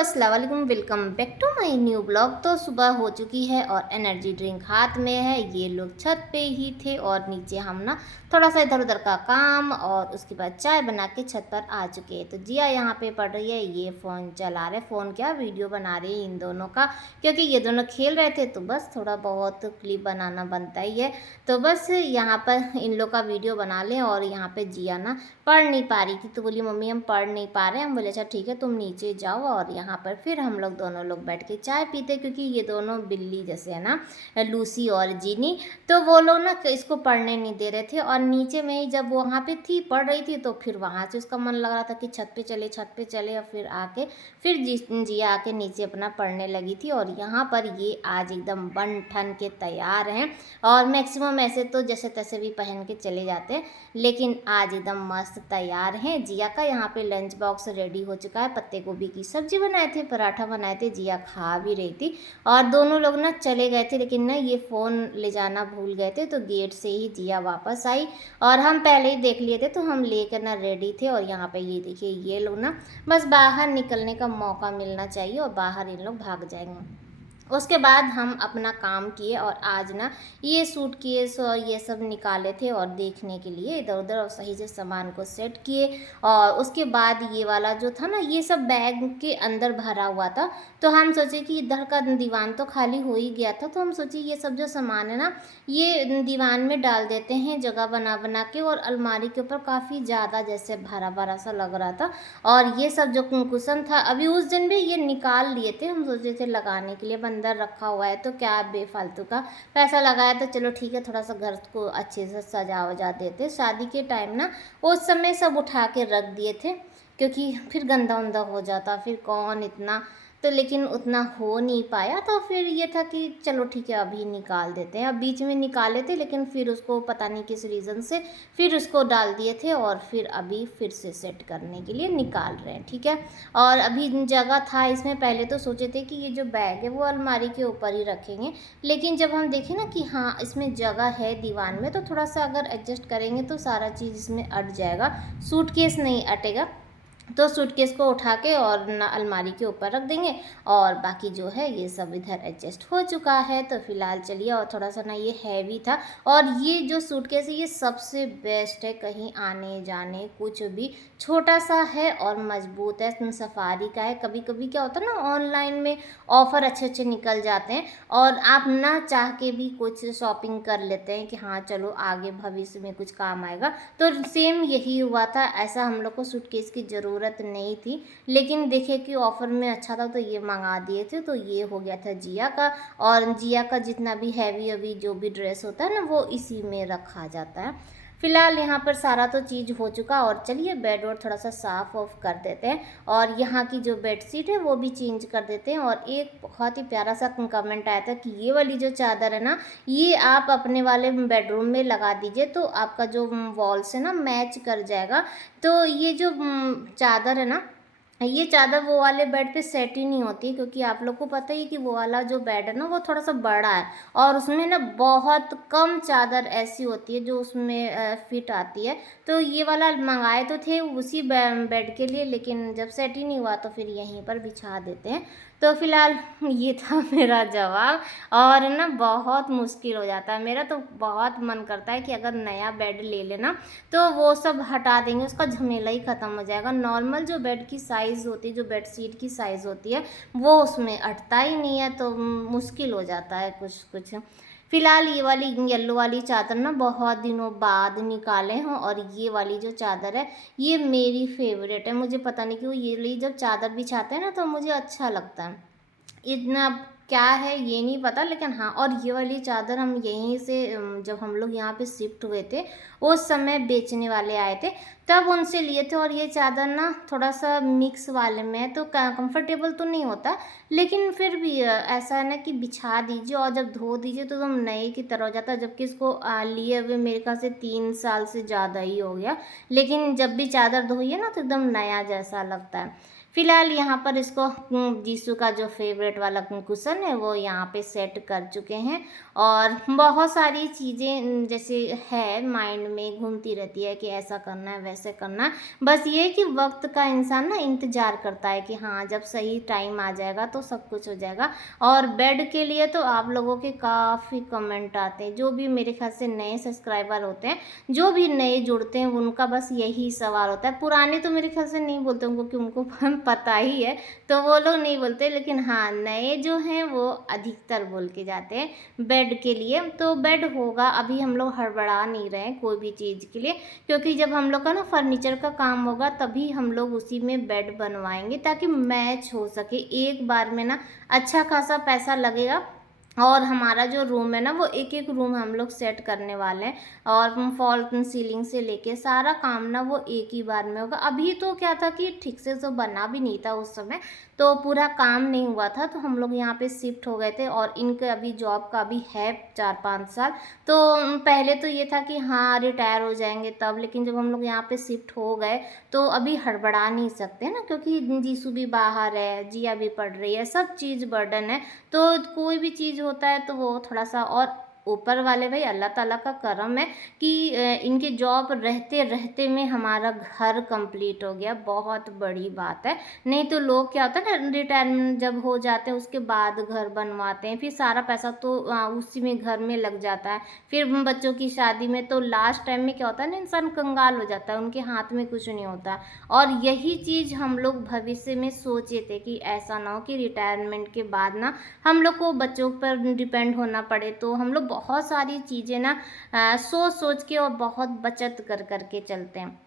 अस्सलाम वालेकुम, welcome back to my new blog. तो सुबह हो चुकी है और एनर्जी ड्रिंक हाथ में है। ये लोग छत पे ही थे और नीचे हम ना थोड़ा सा इधर उधर का काम और उसके बाद चाय बना के छत पर आ चुके हैं। तो जिया यहाँ पे पढ़ रही है, ये फ़ोन चला रहे, फ़ोन क्या वीडियो बना रही है इन दोनों का, क्योंकि ये दोनों खेल रहे थे तो बस थोड़ा बहुत क्लिप बनाना बनता ही है। तो बस यहाँ पर इन लोग का वीडियो बना लें। और यहाँ पर जिया ना पढ़ नहीं पा रही थी तो बोली मम्मी हम पढ़ नहीं पा रहे हैं। हम बोले अच्छा ठीक है तुम नीचे जाओ और यहाँ पर फिर हम लोग दोनों लोग बैठ के चाय पीते, क्योंकि ये दोनों बिल्ली जैसे है ना, लूसी और जीनी, तो वो लोग ना इसको पढ़ने नहीं दे रहे थे। और नीचे में ही जब वो वहाँ पे थी पढ़ रही थी तो फिर वहाँ से उसका मन लग रहा था कि छत पे चले और फिर आके फिर जिया आके नीचे अपना पढ़ने लगी थी। और यहाँ पर ये आज एकदम बन ठन के तैयार हैं और मैक्सिमम ऐसे तो जैसे तैसे भी पहन के चले जाते हैं, लेकिन आज एकदम मस्त तैयार हैं। जिया का यहाँ पे लंच बॉक्स रेडी हो चुका है। पत्ते गोभी की सब्जी बनाए थे, पराठा बनाए थे, जिया खा भी रही थी। और दोनों लोग ना चले गए थे, लेकिन ना ये फ़ोन ले जाना भूल गए थे, तो गेट से ही जिया वापस आई और हम पहले ही देख लिए थे तो हम लेकर ना रेडी थे। और यहाँ पे ये देखिए ये लोग ना बस बाहर निकलने का मौका मिलना चाहिए और बाहर इन लोग भाग जाएंगे। उसके बाद हम अपना काम किए और आज ना ये सूटकेस और ये सब निकाले थे और देखने के लिए इधर उधर, और सही से सामान को सेट किए। और उसके बाद ये वाला जो था ना ये सब बैग के अंदर भरा हुआ था, तो हम सोचे कि इधर का दीवान तो खाली हो ही गया था, तो हम सोचे ये सब जो सामान है ना ये दीवान में डाल देते हैं जगह बना बना के। और अलमारी के ऊपर काफ़ी ज़्यादा जैसे भरा भरा सा लग रहा था। और ये सब जो कुशन था अभी उस दिन भी ये निकाल लिए थे, हम सोचे थे लगाने के लिए, अंदर रखा हुआ है तो क्या बेफालतू का पैसा लगाया, तो चलो ठीक है थोड़ा सा घर को अच्छे से सजा वजा देते। शादी के टाइम ना उस समय सब उठा के रख दिए थे, क्योंकि फिर गंदा उंदा हो जाता, फिर कौन इतना, तो लेकिन उतना हो नहीं पाया। तो फिर ये था कि चलो ठीक है अभी निकाल देते हैं। अब बीच में निकाले थे लेकिन फिर उसको पता नहीं किस रीज़न से फिर उसको डाल दिए थे और फिर अभी फिर से सेट करने के लिए निकाल रहे हैं, ठीक है। और अभी जगह था इसमें, पहले तो सोचे थे कि ये जो बैग है वो अलमारी के ऊपर ही रखेंगे, लेकिन जब हम देखें ना कि हाँ इसमें जगह है दीवान में, तो थोड़ा सा अगर एडजस्ट करेंगे तो सारा चीज़ इसमें अट जाएगा, सूटकेस नहीं अटेगा। तो सूटकेस को उठा के और ना अलमारी के ऊपर रख देंगे और बाकी जो है ये सब इधर एडजस्ट हो चुका है। तो फिलहाल चलिए, और थोड़ा सा ना ये हैवी था और ये जो सूटकेस है ये सबसे बेस्ट है कहीं आने जाने, कुछ भी छोटा सा है और मजबूत है, सफारी का है। कभी कभी क्या होता है ना ऑनलाइन में ऑफ़र अच्छे अच्छे निकल जाते हैं और आप ना चाह के भी कुछ शॉपिंग कर लेते हैं कि हाँ चलो आगे भविष्य में कुछ काम आएगा। तो सेम यही हुआ था, ऐसा हम लोग को सूटकेस की ज़रूरत नहीं थी, लेकिन देखे कि ऑफ़र में अच्छा था तो ये मंगा दिए थे। तो ये हो गया था जिया का, और जिया का जितना भी हैवी अभी जो भी ड्रेस होता है ना वो इसी में रखा जाता है। फिलहाल यहाँ पर सारा तो चीज़ हो चुका, और चलिए बेड और थोड़ा सा साफ़ ऑफ कर देते हैं और यहाँ की जो बेडशीट है वो भी चेंज कर देते हैं। और एक बहुत ही प्यारा सा कमेंट आया था कि ये वाली जो चादर है ना ये आप अपने वाले बेडरूम में लगा दीजिए तो आपका जो वॉल से ना मैच कर जाएगा। तो ये जो चादर है ना ये चादर वो वाले बेड पे सेट ही नहीं होती, क्योंकि आप लोग को पता ही है कि वो वाला जो बेड है ना वो थोड़ा सा बड़ा है और उसमें ना बहुत कम चादर ऐसी होती है जो उसमें फिट आती है। तो ये वाला मंगाए तो थे उसी बेड के लिए, लेकिन जब सेट ही नहीं हुआ तो फिर यहीं पर बिछा देते हैं। तो फिलहाल ये था मेरा जवाब। और ना बहुत मुश्किल हो जाता है, मेरा तो बहुत मन करता है कि अगर नया बेड ले लेना तो वो सब हटा देंगे, उसका झमेला ही ख़त्म हो जाएगा। नॉर्मल जो बेड की साइज़ होती है, जो बेडशीट की साइज़ होती है वो उसमें अटता ही नहीं है, तो मुश्किल हो जाता है कुछ कुछ। फ़िलहाल ये वाली येलो वाली चादर ना बहुत दिनों बाद निकाले हैं, और ये वाली जो चादर है ये मेरी फेवरेट है। मुझे पता नहीं क्यों ये वाली जब चादर बिछाते हैं ना तो मुझे अच्छा लगता है। इतना क्या है ये नहीं पता, लेकिन हाँ, और ये वाली चादर हम यहीं से जब हम लोग यहाँ पे शिफ्ट हुए थे उस समय बेचने वाले आए थे तब उनसे लिए थे। और ये चादर ना थोड़ा सा मिक्स वाले में है तो कंफर्टेबल तो नहीं होता, लेकिन फिर भी ऐसा है ना कि बिछा दीजिए और जब धो दीजिए तो एकदम नए की तरह हो जाता है। जबकि इसको लिए हुए मेरे ख्याल से 3 साल से ज़्यादा ही हो गया, लेकिन जब भी चादर धोइए ना तो एकदम नया जैसा लगता है। फ़िलहाल यहाँ पर इसको जीसू का जो फेवरेट वाला कुशन है वो यहाँ पे सेट कर चुके हैं। और बहुत सारी चीज़ें जैसे है माइंड में घूमती रहती है कि ऐसा करना है वैसे करना है। बस ये है कि वक्त का इंसान ना इंतज़ार करता है कि हाँ, जब सही टाइम आ जाएगा तो सब कुछ हो जाएगा। और बेड के लिए तो आप लोगों के काफ़ी कमेंट आते हैं, जो भी मेरे ख्याल से नए सब्सक्राइबर होते हैं, जो भी नए जुड़ते हैं, उनका बस यही सवाल होता है। पुराने तो मेरे ख्याल से नहीं बोलते होंगे क्योंकि उनको पता ही है, तो वो लोग नहीं बोलते। लेकिन हाँ, नए जो हैं वो अधिकतर बोल के जाते हैं बेड के लिए। तो बेड होगा, अभी हम लोग हड़बड़ा नहीं रहे हैं कोई भी चीज़ के लिए, क्योंकि जब हम लोग का ना फर्नीचर का काम होगा तभी हम लोग उसी में बेड बनवाएंगे, ताकि मैच हो सके। एक बार में ना अच्छा खासा पैसा लगेगा। और हमारा जो रूम है ना, वो एक एक रूम हम लोग सेट करने वाले हैं। और फॉल सीलिंग से लेके सारा काम ना वो एक ही बार में होगा। अभी तो क्या था कि ठीक से तो बना भी नहीं था उस समय, तो पूरा काम नहीं हुआ था, तो हम लोग यहाँ पे शिफ्ट हो गए थे। और इनके अभी जॉब का भी है 4-5 साल। तो पहले तो ये था कि हाँ रिटायर हो जाएंगे तब, लेकिन जब हम लोग यहाँ पे शिफ्ट हो गए तो अभी हड़बड़ा नहीं सकते ना, क्योंकि जीसू भी बाहर है, जिया भी पढ़ रही है, सब चीज़ बर्डन है। तो कोई भी चीज़ होता है तो वो थोड़ा-सा, और ऊपर वाले भाई अल्लाह ताला का करम है कि इनके जॉब रहते-रहते में हमारा घर कंप्लीट हो गया, बहुत बड़ी बात है। नहीं तो लोग क्या होता है ना, रिटायरमेंट जब हो जाते हैं उसके बाद घर बनवाते हैं, फिर सारा पैसा तो उसी में घर में लग जाता है। फिर बच्चों की शादी में तो लास्ट टाइम में क्या होता है ना, इंसान कंगाल हो जाता है, उनके हाथ में कुछ नहीं होता। और यही चीज़ हम लोग भविष्य में सोचे थे कि ऐसा ना हो कि रिटायरमेंट के बाद ना हम लोग को बच्चों पर डिपेंड होना पड़े। तो हम लोग बहुत सारी चीज़ें ना सोच सोच के और बहुत बचत कर कर के चलते हैं।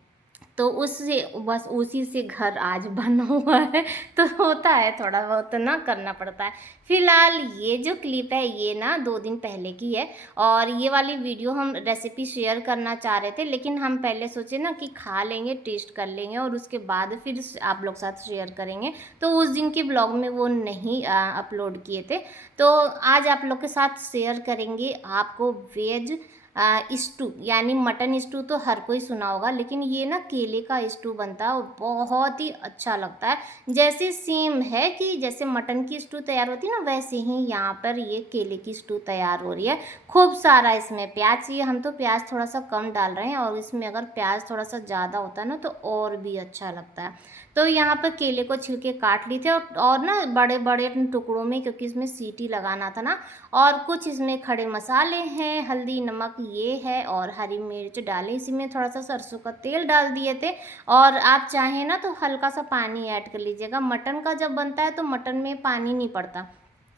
तो उससे बस उसी से घर आज बना हुआ है। तो होता है थोड़ा बहुत ना, करना पड़ता है। फिलहाल ये जो क्लिप है ये ना 2 दिन पहले की है। और ये वाली वीडियो हम रेसिपी शेयर करना चाह रहे थे, लेकिन हम पहले सोचे ना कि खा लेंगे, टेस्ट कर लेंगे और उसके बाद फिर आप लोग साथ शेयर करेंगे। तो उस दिन के ब्लॉग में वो नहीं अपलोड किए थे। तो आज आप लोग के साथ शेयर करेंगे आपको वेज स्टू, यानी मटन स्टू तो हर कोई सुना होगा, लेकिन ये ना केले का स्टू बनता है और बहुत ही अच्छा लगता है। जैसे सेम है कि जैसे मटन की स्टू तैयार होती है ना, वैसे ही यहाँ पर ये केले की स्टू तैयार हो रही है। खूब सारा इसमें प्याज चाहिए, हम तो प्याज थोड़ा सा कम डाल रहे हैं, और इसमें अगर प्याज थोड़ा सा ज़्यादा होता है ना तो और भी अच्छा लगता है। तो यहाँ पर केले को छिलके काट लिए थे, और ना बड़े बड़े टुकड़ों में, क्योंकि इसमें सीटी लगाना था ना। और कुछ इसमें खड़े मसाले हैं, हल्दी नमक ये है, और हरी मिर्च डाले, इसी में थोड़ा सा सरसों का तेल डाल दिए थे। और आप चाहें ना तो हल्का सा पानी ऐड कर लीजिएगा। मटन का जब बनता है तो मटन में पानी नहीं पड़ता,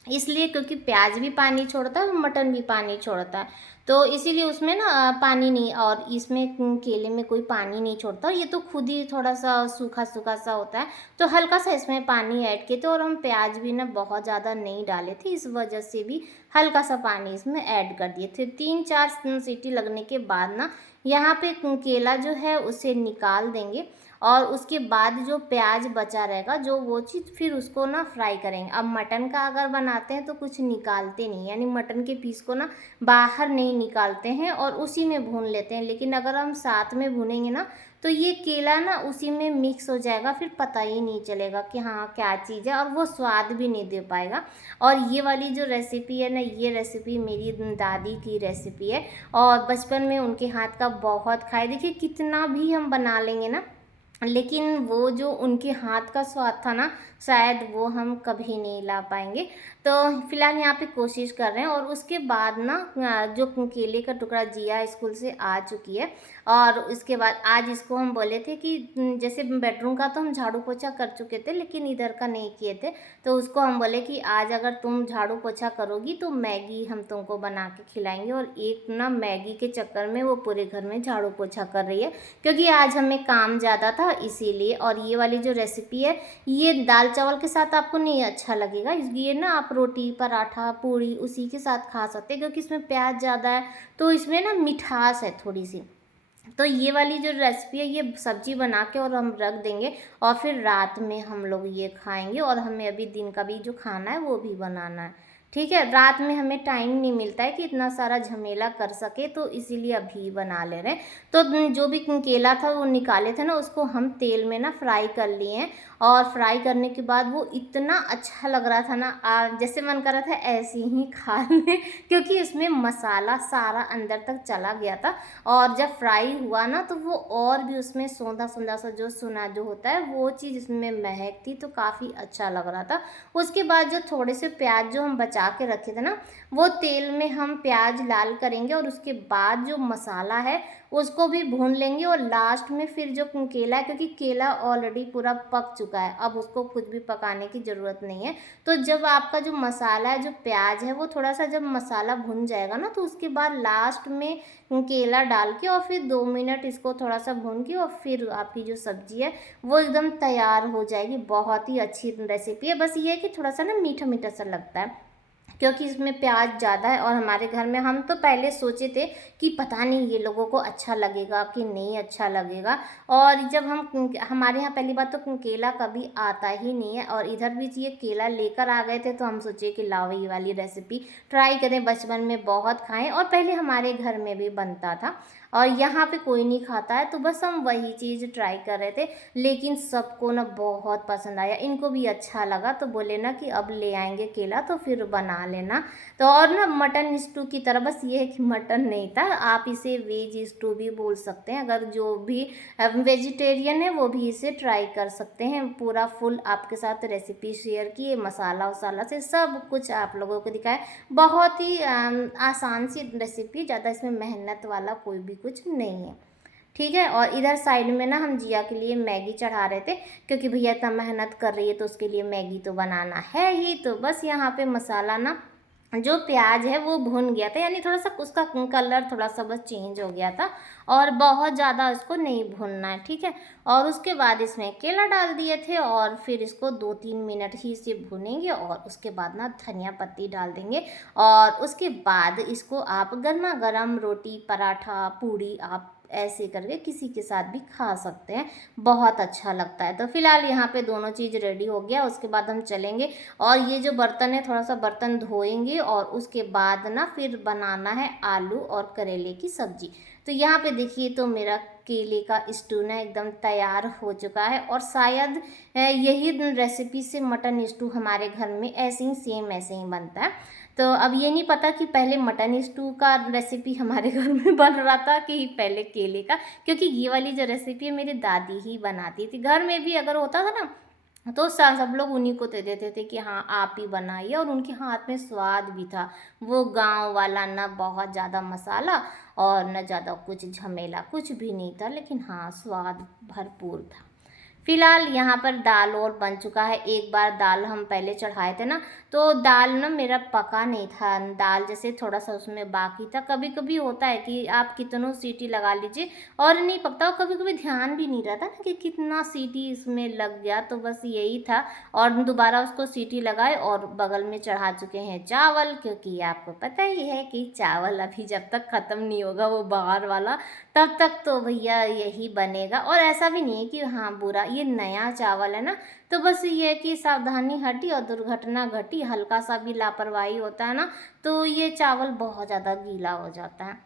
इसलिए क्योंकि प्याज भी पानी छोड़ता है और मटन भी पानी छोड़ता है। तो इसीलिए उसमें ना पानी नहीं, और इसमें केले में कोई पानी नहीं छोड़ता, और ये तो खुद ही थोड़ा सा सूखा सूखा सा होता है। तो हल्का सा इसमें पानी ऐड किए थे, और हम प्याज भी ना बहुत ज़्यादा नहीं डाले थे, इस वजह से भी हल्का सा पानी इसमें ऐड कर दिए थे। 3-4 सीटी लगने के बाद ना यहाँ पे केला जो है उसे निकाल देंगे। और उसके बाद जो प्याज बचा रहेगा जो, वो चीज़ फिर उसको ना फ्राई करेंगे। अब मटन का अगर बनाते हैं तो कुछ निकालते नहीं, यानी मटन के पीस को ना बाहर नहीं निकालते हैं और उसी में भून लेते हैं। लेकिन अगर हम साथ में भूनेंगे ना तो ये केला ना उसी में मिक्स हो जाएगा, फिर पता ही नहीं चलेगा कि हाँ क्या चीज़ है, और वो स्वाद भी नहीं दे पाएगा। और ये वाली जो रेसिपी है ना, ये रेसिपी मेरी दादी की रेसिपी है, और बचपन में उनके हाथ का बहुत खाए। देखिए कितना भी हम बना लेंगे ना, लेकिन वो जो उनके हाथ का स्वाद था ना, शायद वो हम कभी नहीं ला पाएंगे। तो फिलहाल यहाँ पे कोशिश कर रहे हैं। और उसके बाद ना जो केले का टुकड़ा जिया स्कूल से आ चुकी है, और उसके बाद आज इसको हम बोले थे कि जैसे बेडरूम का तो हम झाड़ू पोछा कर चुके थे, लेकिन इधर का नहीं किए थे। तो उसको हम बोले कि आज अगर तुम झाड़ू पोछा करोगी तो मैगी हम तुमको बना के खिलाएंगे। और एक ना मैगी के चक्कर में वो पूरे घर में झाड़ू पोछा कर रही है, क्योंकि आज हमें काम ज़्यादा था इसीलिए। और ये वाली जो रेसिपी है ये दाल चावल के साथ आपको नहीं अच्छा लगेगा, ये ना आप रोटी पराठा पूड़ी उसी के साथ खा सकते हैं, क्योंकि इसमें प्याज ज़्यादा है तो इसमें ना मिठास है थोड़ी सी। तो ये वाली जो रेसिपी है ये सब्जी बना के और हम रख देंगे, और फिर रात में हम लोग ये खाएंगे। और हमें अभी दिन का भी जो खाना है वो भी बनाना है। ठीक है, रात में हमें टाइम नहीं मिलता है कि इतना सारा झमेला कर सके, तो इसीलिए अभी बना ले रहे हैं। तो जो भी केला था वो निकाले थे ना, उसको हम तेल में ना फ्राई कर लिए हैं। और फ्राई करने के बाद वो इतना अच्छा लग रहा था ना, जैसे मन कर रहा था ऐसे ही खा लें क्योंकि इसमें मसाला सारा अंदर तक चला गया था। और जब फ्राई हुआ ना तो वो और भी उसमें सौंधा सौंधा सा जो सुना जो होता है वो चीज़ इसमें महक थी, तो काफ़ी अच्छा लग रहा था। उसके बाद जो थोड़े से प्याज जो हम बचा के रखे थे ना, वो तेल में हम प्याज लाल करेंगे और उसके बाद जो मसाला है उसको भी भून लेंगे। और लास्ट में फिर जो केला है, क्योंकि केला ऑलरेडी पूरा पक चुका है, अब उसको कुछ भी पकाने की ज़रूरत नहीं है। तो जब आपका जो मसाला है, जो प्याज है, वो थोड़ा सा जब मसाला भुन जाएगा ना, तो उसके बाद लास्ट में केला डाल के और फिर 2 मिनट इसको थोड़ा सा भून के और फिर आपकी जो सब्ज़ी है वो एकदम तैयार हो जाएगी। बहुत ही अच्छी रेसिपी है। बस ये है कि थोड़ा सा ना मीठा मीठा सा लगता है क्योंकि इसमें प्याज ज़्यादा है। और हमारे घर में हम तो पहले सोचे थे कि पता नहीं ये लोगों को अच्छा लगेगा कि नहीं अच्छा लगेगा। और जब हम हमारे यहाँ पहली बात तो केला कभी आता ही नहीं है, और इधर भी ये केला लेकर आ गए थे, तो हम सोचे कि लाओ ये वाली रेसिपी ट्राई करें। बचपन में बहुत खाएं और पहले हमारे घर में भी बनता था और यहाँ पे कोई नहीं खाता है, तो बस हम वही चीज़ ट्राई कर रहे थे। लेकिन सबको ना बहुत पसंद आया, इनको भी अच्छा लगा, तो बोले ना कि अब ले आएंगे केला तो फिर बना लेना। तो और ना मटन स्टू की तरह, बस ये है कि मटन नहीं था, आप इसे वेज स्टू भी बोल सकते हैं। अगर जो भी वेजिटेरियन है वो भी इसे ट्राई कर सकते हैं। पूरा फुल आपके साथ रेसिपी शेयर की, मसाला वसाला से सब कुछ आप लोगों को दिखाया। बहुत ही आसान सी रेसिपी, ज़्यादा इसमें मेहनत वाला कोई भी कुछ नहीं है। ठीक है। और इधर साइड में ना हम जिया के लिए मैगी चढ़ा रहे थे, क्योंकि भैया इतना मेहनत कर रही है तो उसके लिए मैगी तो बनाना है ही। तो बस यहाँ पे मसाला ना, जो प्याज है वो भुन गया था, यानी थोड़ा सा उसका कलर थोड़ा सा बस चेंज हो गया था, और बहुत ज़्यादा इसको नहीं भुनना है। ठीक है। और उसके बाद इसमें केला डाल दिए थे और फिर इसको 2-3 मिनट ही इसे भुनेंगे और उसके बाद ना धनिया पत्ती डाल देंगे। और उसके बाद इसको आप गर्मा गर्म रोटी, पराठा, पूड़ी, आप ऐसे करके किसी के साथ भी खा सकते हैं, बहुत अच्छा लगता है। तो फिलहाल यहाँ पे दोनों चीज़ रेडी हो गया, उसके बाद हम चलेंगे और ये जो बर्तन है थोड़ा सा बर्तन धोएंगे और उसके बाद ना फिर बनाना है आलू और करेले की सब्जी। तो यहाँ पे देखिए, तो मेरा केले का स्टू ना एकदम तैयार हो चुका है। और शायद यही रेसिपी से मटन स्टू हमारे घर में ऐसे ही सेम ऐसे ही बनता है। तो अब ये नहीं पता कि पहले मटन स्टू का रेसिपी हमारे घर में बन रहा था कि पहले केले का, क्योंकि ये वाली जो रेसिपी है मेरी दादी ही बनाती थी। घर में भी अगर होता था ना तो सब लोग उन्हीं को दे देते थे कि हाँ आप ही बनाइए, और उनके हाथ में स्वाद भी था। वो गांव वाला, ना बहुत ज़्यादा मसाला और न ज़्यादा कुछ झमेला, कुछ भी नहीं था, लेकिन हाँ स्वाद भरपूर था। फिलहाल यहाँ पर दाल और बन चुका है। एक बार दाल हम पहले चढ़ाए थे ना, तो दाल ना मेरा पका नहीं था, दाल जैसे थोड़ा सा उसमें बाकी था। कभी कभी होता है कि आप कितनों सीटी लगा लीजिए और नहीं पकता, और कभी कभी ध्यान भी नहीं रहता ना कि कितना सीटी इसमें लग गया। तो बस यही था, और दोबारा उसको सीटी लगाए और बगल में चढ़ा चुके हैं चावल, क्योंकि आपको पता ही है कि चावल अभी जब तक ख़त्म नहीं होगा वो बाहर वाला, तब तक तो भैया यही बनेगा। और ऐसा भी नहीं है कि हाँ बुरा, ये नया चावल है ना, तो बस ये है कि सावधानी हटी और दुर्घटना घटी। हल्का सा भी लापरवाही होता है ना, तो ये चावल बहुत ज़्यादा गीला हो जाता है,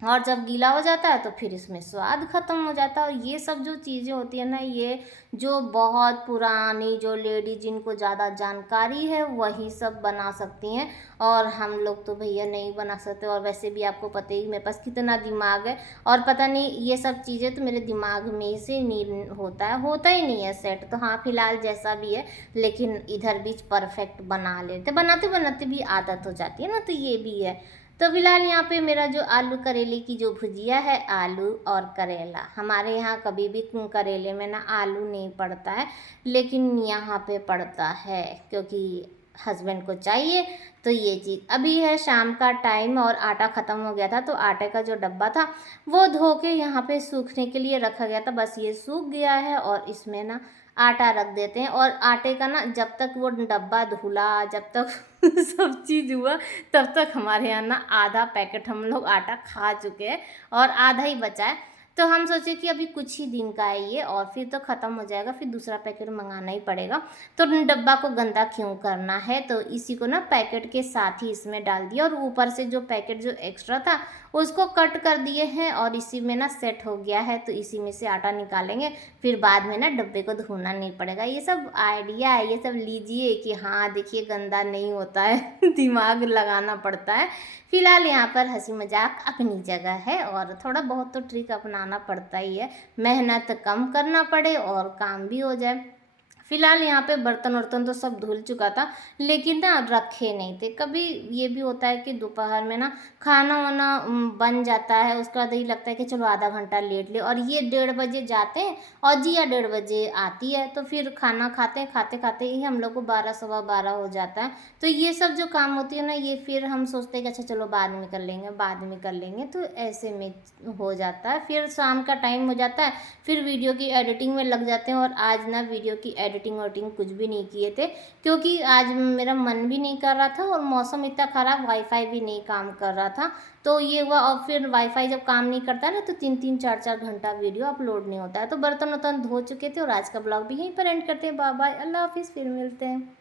और जब गीला हो जाता है तो फिर इसमें स्वाद ख़त्म हो जाता है। और ये सब जो चीज़ें होती है ना, ये जो बहुत पुरानी जो लेडी जिनको ज़्यादा जानकारी है वही सब बना सकती हैं, और हम लोग तो भैया नहीं बना सकते। और वैसे भी आपको पता ही मेरे पास कितना दिमाग है, और पता नहीं ये सब चीज़ें तो मेरे दिमाग में से नहीं होता ही नहीं है सेट। तो हाँ फिलहाल जैसा भी है, लेकिन इधर बीच परफेक्ट बना लेते, बनाते बनाते भी आदत हो जाती है ना, तो ये भी है। तो फिलहाल यहाँ पे मेरा जो आलू करेले की जो भुजिया है, आलू और करेला, हमारे यहाँ कभी भी करेले में ना आलू नहीं पड़ता है, लेकिन यहाँ पे पड़ता है क्योंकि हस्बैंड को चाहिए। तो ये चीज़ अभी है शाम का टाइम और आटा ख़त्म हो गया था, तो आटे का जो डब्बा था वो धो के यहाँ पे सूखने के लिए रखा गया था। बस ये सूख गया है और इसमें ना आटा रख देते हैं। और आटे का ना जब तक वो डब्बा धुला, जब तक सब चीज़ हुआ, तब तक हमारे यहाँ ना आधा पैकेट हम लोग आटा खा चुके हैं और आधा ही बचा है। तो हम सोचे कि अभी कुछ ही दिन का है ये और फिर तो ख़त्म हो जाएगा, फिर दूसरा पैकेट मंगाना ही पड़ेगा। तो डब्बा को गंदा क्यों करना है, तो इसी को ना पैकेट के साथ ही इसमें डाल दिया और ऊपर से जो पैकेट जो एक्स्ट्रा था उसको कट कर दिए हैं और इसी में ना सेट हो गया है। तो इसी में से आटा निकालेंगे, फिर बाद में ना डब्बे को धोना नहीं पड़ेगा। ये सब आइडिया है, ये सब लीजिए कि हाँ देखिए गंदा नहीं होता है दिमाग लगाना पड़ता है। फिलहाल यहाँ पर हंसी मजाक अपनी जगह है और थोड़ा बहुत तो ट्रिक अपनाना पड़ता ही है, मेहनत कम करना पड़े और काम भी हो जाए। फिलहाल यहाँ पे बर्तन वर्तन तो सब धुल चुका था, लेकिन ना रखे नहीं थे। कभी ये भी होता है कि दोपहर में ना खाना वाना बन जाता है, उसके बाद यही लगता है कि चलो आधा घंटा लेट ले, और ये 1:30 बजे जाते हैं और जिया 1:30 बजे आती है। तो फिर खाना खाते खाते खाते ही हम लोग को 12 सवा 12 हो जाता है। तो ये सब जो काम होती है ना, ये फिर हम सोचते हैं कि अच्छा चलो बाद में कर लेंगे, बाद में कर लेंगे, तो ऐसे में हो जाता है। फिर शाम का टाइम हो जाता है, फिर वीडियो की एडिटिंग में लग जाते हैं। और आज ना वीडियो की एडिटिंग वोटिंग कुछ भी नहीं किए थे, क्योंकि आज मेरा मन भी नहीं कर रहा था और मौसम इतना ख़राब, वाईफाई भी नहीं काम कर रहा था। तो ये हुआ, और फिर वाईफाई जब काम नहीं करता है ना, तो 3-3 4-4 घंटा वीडियो अपलोड नहीं होता है। तो बर्तन वर्तन धो चुके थे और आज का ब्लॉग भी यहीं पर एंड करते हैं। बाय बाय, अल्लाह हाफिज़, फिर मिलते हैं।